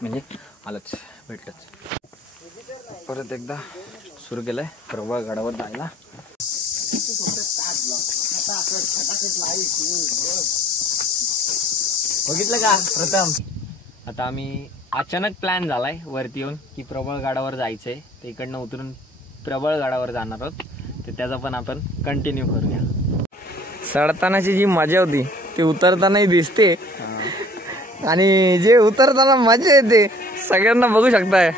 म्हणजे आलंच भेटलंच. परत एकदा सुरू केलंय प्रबळ गडावर जायला. बघितलं का प्रथम? आता आम्ही अचानक प्लॅन झालाय वरती येऊन की प्रबळ गडावर जायचंय, ते इकडनं उतरून प्रबळ गडावर जाणार आहोत. तर त्याचा पण आपण कंटिन्यू करूया. चढतानाची जी मजा होती ती उतरतानाही दिसते आणि जे उतरताना मजा येते सगळ्यांना बघू शकताय.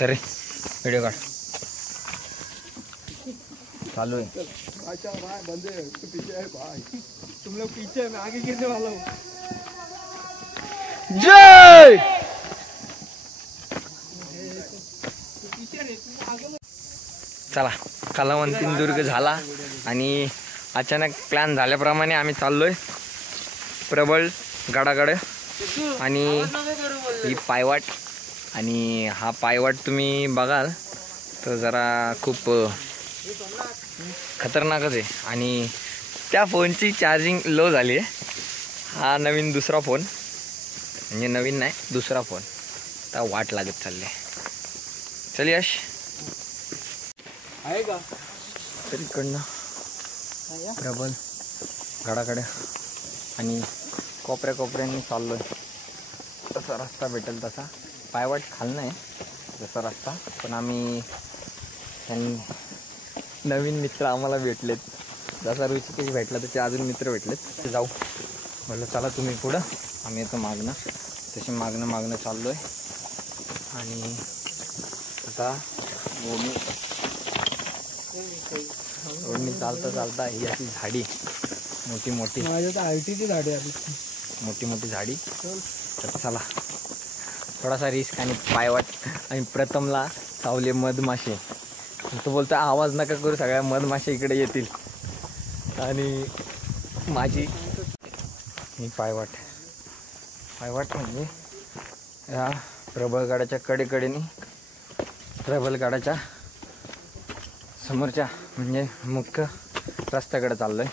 तर व्हिडिओ काढ चालू है. तुम लोग पीछे, मैं आगे गिरने वाला हूँ. जय. चला कलावंतीन दुर्ग झाला आणि अचानक प्लॅन झाल्याप्रमाणे आम्ही चाललोय प्रबळ गडाकडे. आणि ही पायवाट, आणि हा पायवाट तुम्ही बघाल तर जरा खूप खतरनाकच आहे. आणि त्या फोनची चार्जिंग लो झाली आहे. हा नवीन दुसरा फोन, म्हणजे नवीन नाही दुसरा फोन, तर वाट लागत चालले. चल यश आहे का तर इकडनं प्रबळ गडाकडे आणि कोपऱ्या कोपऱ्यांनी चाललोय. तसा रस्ता भेटेल तसा पायवाट खालनं आहे जसा रस्ता. पण आम्ही नवीन मित्र आम्हाला भेटलेत, जसा ऋषिकेश भेटला तसे अजून मित्र भेटलेत. जाऊ म्हटलं चला तुम्ही पुढं, आम्ही येतो मागणं. तशी मागणं चाललोय. आणि आता रोडनी चालता ही अशी झाडी मोठी मोठी, माझ्या तर आयटीची झाडे आली, मोठी मोठी झाडी. तर चला थोडासा रिस्क आणि पायवाट. आणि प्रथमला चावले मधमाशे, तो बोलतो आवाज नका करू, सगळ्या मधमाशे इकडे येतील. आणि माझी ही पायवाट म्हणजे या प्रबळगडाच्या कडेकडेनी प्रबळगडाच्या समोरच्या म्हणजे मुख्य रस्त्याकडे चाललोय.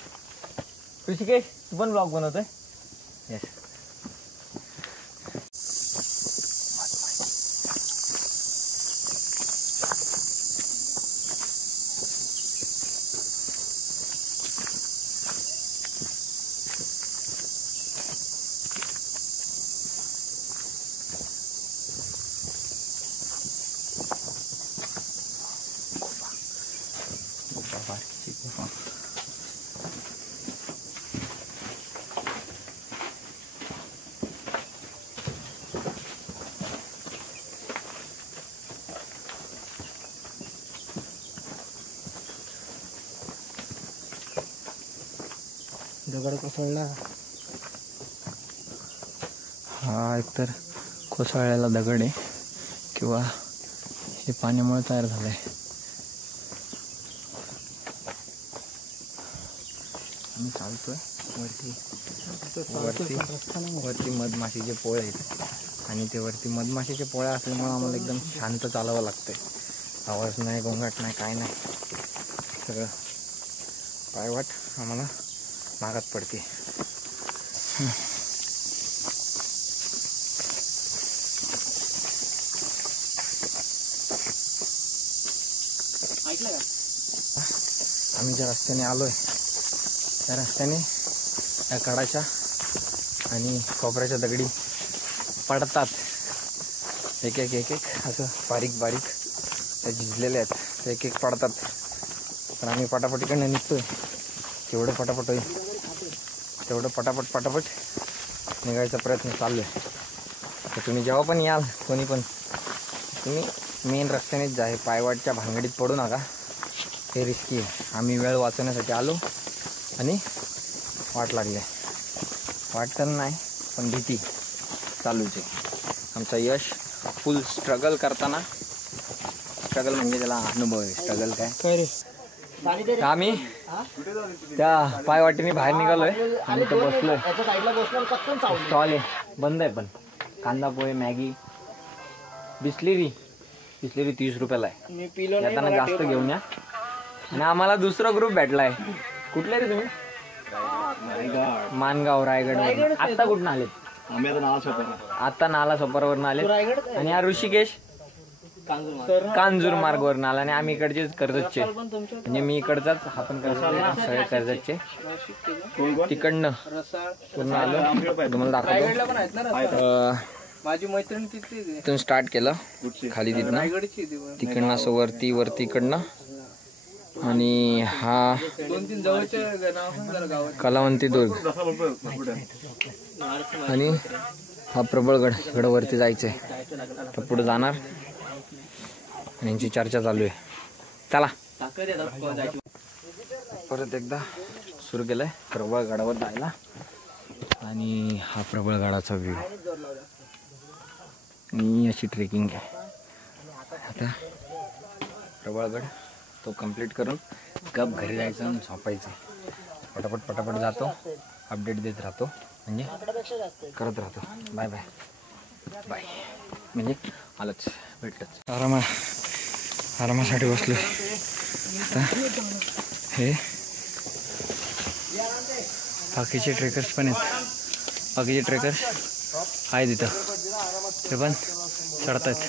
ऋषिकेश तू पण ब्लॉग बनवतोय? येस. दगड कोसळला. हा एकतर कोसळलेला दगड आहे किंवा हे पाण्यामुळे तयार झालंय. आम्ही चालतोय वरती मधमाशीचे पोळे आहेत. आणि ते वरती मधमाशीचे पोळे असल्यामुळे आम्हाला एकदम शांत चालावं लागतंय. आवाज नाही, गोंगाट नाही, काय नाही. सगळं पायवाट आम्हाला मागात पडते. आम्ही ज्या रस्त्याने आलोय त्या रस्त्याने या कडाच्या आणि कोपऱ्याच्या दगडी पडतात. एक एक असं बारीक त्या झिजलेल्या आहेत, ते एक पडतात. पण आम्ही पटापटीकडनं निघतोय. जेवढं पटापट होईल तेवढं पटापट निघायचा प्रयत्न चालू आहे. तर तुम्ही जेव्हा पण याल कोणी पण, तुम्ही मेन रस्त्यानेच जा. पायवाटच्या भानगडीत पडू नका, हे रिस्की आहे. आम्ही वेळ वाचवण्यासाठी आलो आणि वाट लागली. वाट तर नाही पण भीती चालूच आहे. आमचा यश फुल स्ट्रगल करताना, स्ट्रगल म्हणजे त्याला अनुभव आहे. स्ट्रगल काय रे, आम्ही त्या पायवाटीने बाहेर निघालोय आणि तो बसलोय. स्टॉल आहे, बंद आहे, पण कांदा पोहे, मॅगी, बिस्लेरी 30 रुपयाला आहे. येताना जास्त घेऊन या. आणि आम्हाला दुसरा ग्रुप भेटलाय. कुठले रे तुम्ही? मानगाव, रायगड. आता कुठून आलेत? आता नाला सोपारावरून आले. आणि हा ऋषिकेश कांजूर मार्गवरून आला. आणि आम्ही इकडचे कर्जतचे, म्हणजे मी इकडचाच, हा पण सगळे कर्जतचे. तिकडनं पूर्ण आलो, तुम्हाला दाखवतो. माझी मैत्रीण तिथे तिथून स्टार्ट केलं खाली, तिकडनं असं वरती इकडनं. आणि हा 2-3 जवळचे गाव कलावंती दुर्ग. आणि हा प्रबळगड. इकडं वरती जायचंय, तर पुढे जाणार. आणि यांची चर्चा चालू आहे. चला परत एकदा सुरू केलंय प्रबळगडावर जायला. आणि हा प्रबळगडाचा व्ह्यू आणि अशी ट्रेकिंग आहे. आता प्रबळगड तो कंप्लीट करून गप घरी जायचं आणि झोपायचं. पटापट जातो, अपडेट देत राहतो, म्हणजे करत राहतो. बाय बाय बाय, म्हणजे आलंच, भेटलंच. आरामासाठी बसलो. आता हे बाकीचे ट्रेकर्स पण आहेत. बाकीचे ट्रेकर्स आहेत तिथं, ते पण चढत आहेत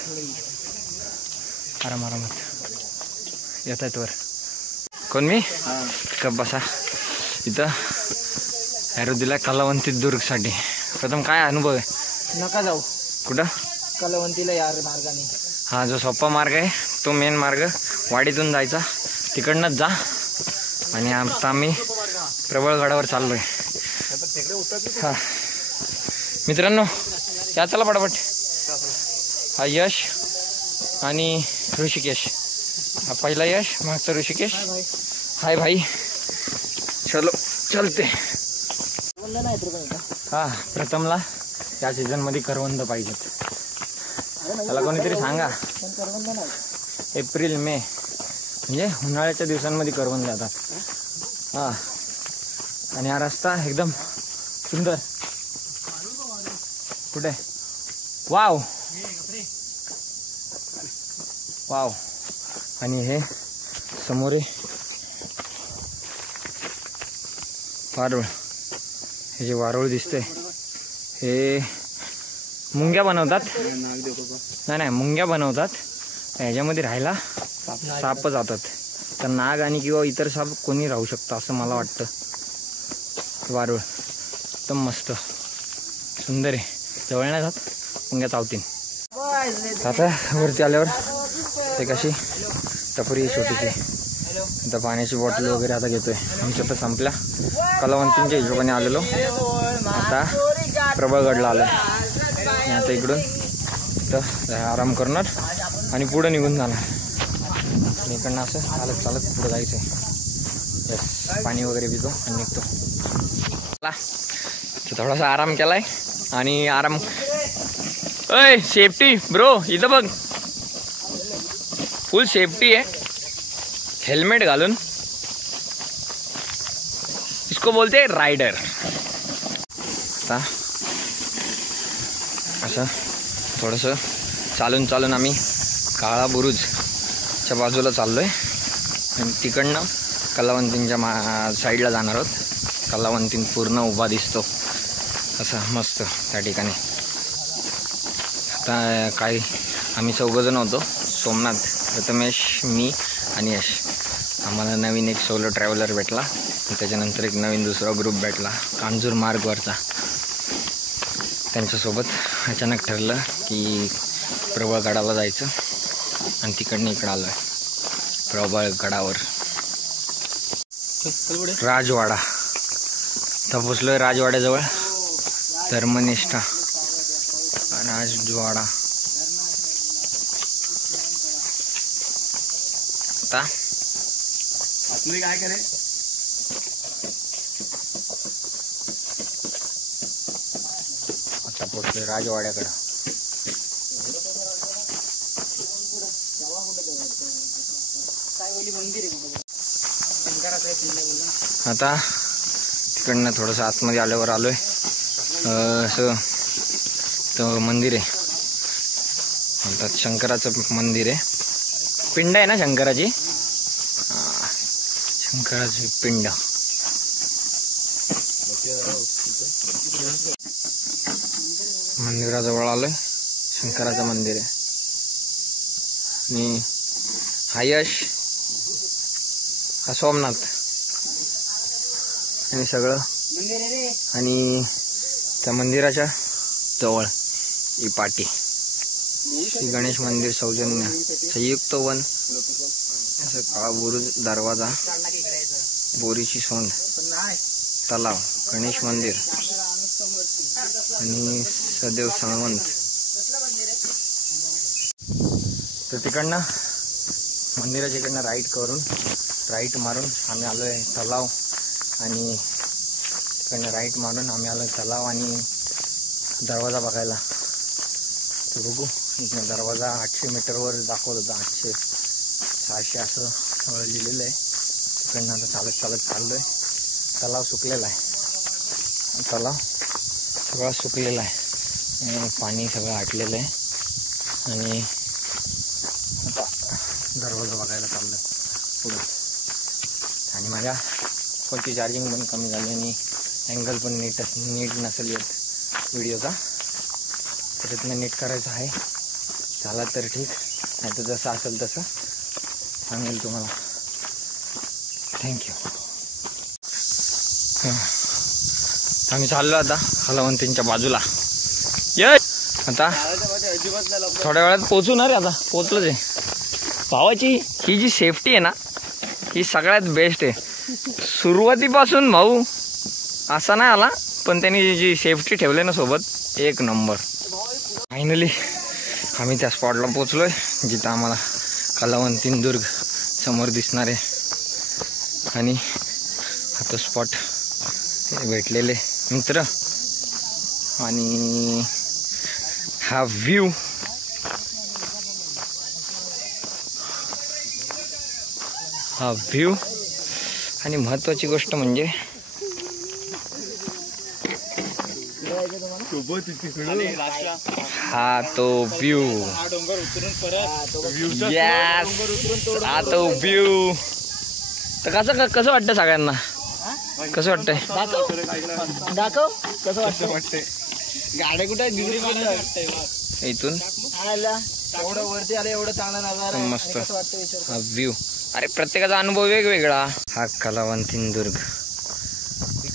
आरामात, येत आहेत वर. कोण मी? कप बसा. इथं ॲरो दिला कलावंती दुर्गसाठी. प्रथम काय अनुभव आहे? नका जाऊ कुठं? कलावंतीला यार मार्गाने. हा जो सोपा मार्ग आहे तो मेन मार्ग, वाडीतून जायचा, तिकडनंच जा. आणि आता आम्ही प्रबळगडावर चाललोय. हा मित्रांनो, या चला पटापट. हा यश आणि ऋषिकेश. हा पहिला यश, मागचा ऋषिकेश. हाय भाई, चलो चलते. हा प्रथमला या सीझन मध्ये करवंद पाहिजेत. त्याला कोणीतरी सांगा. एप्रिल मे म्हणजे उन्हाळ्याच्या दिवसांमध्ये करवंद जातात. हा आणि हा रस्ता एकदम सुंदर. कुठे? Wow wow. आणि हे समोर वारुळ. हे जे वारुळ दिसते हे मुंग्या बनवतात. नाही मुंग्या बनवतात. ह्याच्यामध्ये राहायला साप जातात. तर नाग आणि किंवा इतर साप कोणी राहू शकतं असं मला वाटतं. वारुळ एकदम मस्त सुंदर आहे. जवळ नाही जात, मुंग्या चावतील. आता वरती आल्यावर ते कशी टपरी छोटीशी. आता पाण्याची बॉटल वगैरे आता घेतोय. आमच्या तर संपल्या. कलावंतींच्या हिशोबाने आलेलो. आता प्रबळगडला आलोय. आणि आता इकडून तर आराम करणार आणि पुढे निघून जाणार. आणि इकडनं असं चालत पुढे जायचंय. यस, पाणी वगैरे पितो आणि निघतो. थोडासा आराम केलाय. आणि आराम अय सेफ्टी ब्रो, इथं बघ, फुल सेफ्टी आहे. हेल्मेट घालून, इसको बोलते रायडर. आता असं थोडंसं चालून आम्ही काळा बुरुजच्या बाजूला चाललोय. आणि तिकडनं कलावंतींच्या साईडला जाणार आहोत. कलावंतीन पूर्ण उभा दिसतो असा मस्त त्या ठिकाणी. आता काही आम्ही 4 जण होतो. सोमनाथ, प्रथमेश, मी आणि यश. आम्हाला नवीन एक सोलो ट्रॅव्हलर भेटला. त्याच्यानंतर एक नवीन दुसरा ग्रुप भेटला कांजूर मार्गवरचा. त्यांच्यासोबत अचानक ठरलं की प्रबळगडाला जायचं. आणि तिकडनं इकडं आलो आहे प्रबळगडावर. राजवाडा तर पोचलो आहे. राजवाड्याजवळ धर्मनिष्ठा राजवाडा. आता काय करे जातोय राजवाड्याकडं. आता तिकडनं थोडंसं आतमध्ये आल्यावर आलोय. असं तर मंदिर आहे म्हणतात, शंकराचं मंदिर आहे. पिंड आहे ना शंकराची, शंकराची पिंड. मंदिराजवळ आलोय. शंकराचं मंदिर आहे. आणि हा यश, हा सोमनाथ आणि सगळं. आणि त्या मंदिराच्या जवळ ही पाटी, श्री गणेश मंदिर सौजन्य संयुक्त वन, असं काळा बुरुज, दरवाजा, बोरीची सोंड, तलाव, गणेश मंदिर आणि सदैव सावंत. तर तिकडनं मंदिराच्या इकडनं राईट मारून आम्ही आलोय तलाव. आणि तिकडनं राईट मारून आम्ही आलोय तलाव आणि दरवाजा बघायला. तर बघू, इकडनं दरवाजा 800 मीटरवर दाखवत होता, 800 600 असं सगळं लिहिलेलं आहे. तिकडनं आता चालत चाललोय. तलाव सुकलेला आहे, तलाव सगळा सुकलेला आहे, पाणी सगळं आटलेलं आहे. आणि आता दरवाजा बघायला चाललोय पुढे. आणि माझ्या फोनची चार्जिंग पण कमी झाली आणि अँगल पण नीट नसेल येत व्हिडिओचा. त्याच्यातनं नीट करायचं आहे. झाला तर ठीक, नाही तर जसं असेल तसं सांगेल तुम्हाला. थँक्यू. आम्ही चाललो आता कलावंतींच्या बाजूला. आता थोड्या वेळात पोहोचणार आहे. आता पोहोचलोच आहे. भावाची ही जी सेफ्टी आहे ना, ही सगळ्यात बेस्ट आहे. सुरुवातीपासून भाऊ असा नाही आला, पण त्यांनी जी सेफ्टी ठेवली ना सोबत, एक नंबर. फायनली आम्ही त्या स्पॉटला पोचलोय जिथं आम्हाला कलावंतीन समोर दिसणार आहे. आणि आता स्पॉट भेटलेले मित्र आणि हा व्ह्यू, आणि महत्वाची गोष्ट म्हणजे हा तो व्ह्यू. हा तो व्ह्यू. तर कसं वाटतं सगळ्यांना? कसं वाटतंय? दाखव कसं वाटतंय. गाड्या कुठे इथून एवढं वरती आलं, एवढं चांगला नजारा मस्त हा व्ह्यू. अरे प्रत्येकाचा अनुभव वेगवेगळा. हा कलावंतीन दुर्ग.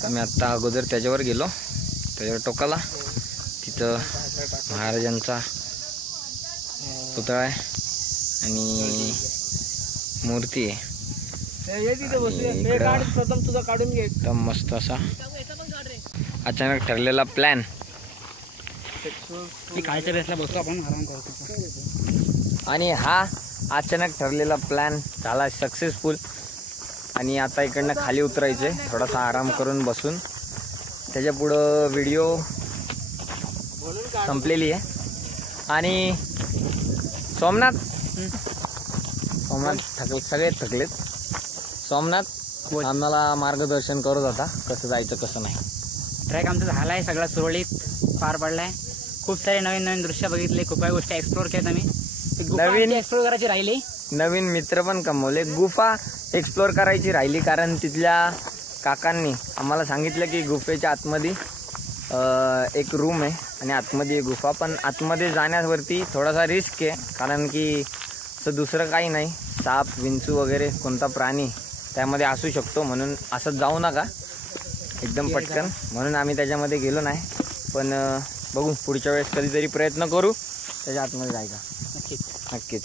आम्ही आत्ता अगोदर त्याच्यावर गेलो, त्याच्यावर टोकाला. तिथं महाराजांचा पुतळा आहे आणि मूर्ती आहे. एकदम मस्त असा अचानक ठरलेला प्लॅन. आणि हा अचानक ठरलेला प्लॅन झाला सक्सेसफुल. आणि आता इकडनं खाली उतरायचंय, थोडासा आराम करून बसून. त्याच्या पुढं व्हिडिओ संपलेली आहे. आणि सोमनाथ सगळे थकलेत. सोमनाथ आम्हाला मार्गदर्शन करत होता कसं जायचं कसं नाही. ट्रॅक आमचा झाला आहे, सगळा सुरळीत पार पडलाय. खूप सारे नवीन दृश्य बघितले, खूप काही गोष्टी एक्सप्लोर केल्यात आम्ही. नवीन एक्सप्लोर करायची राहिली, नवीन मित्र पण कमवले. गुफा एक्सप्लोर करायची राहिली, कारण तिथल्या काकांनी आम्हाला सांगितलं की गुफेच्या आतमध्ये एक रूम आहे आणि आतमध्ये गुफा. पण आतमध्ये जाण्यावरती थोडासा रिस्क आहे, कारण की असं दुसरं काही नाही, साप विंचू वगैरे कोणता प्राणी त्यामध्ये असू शकतो. म्हणून असं जाऊ नका एकदम पटकन. म्हणून आम्ही त्याच्यामध्ये गेलो नाही. पण बघू, पुढच्या वेळेस कधीतरी प्रयत्न करू त्याच्या आतमध्ये जायचा. नक्कीच.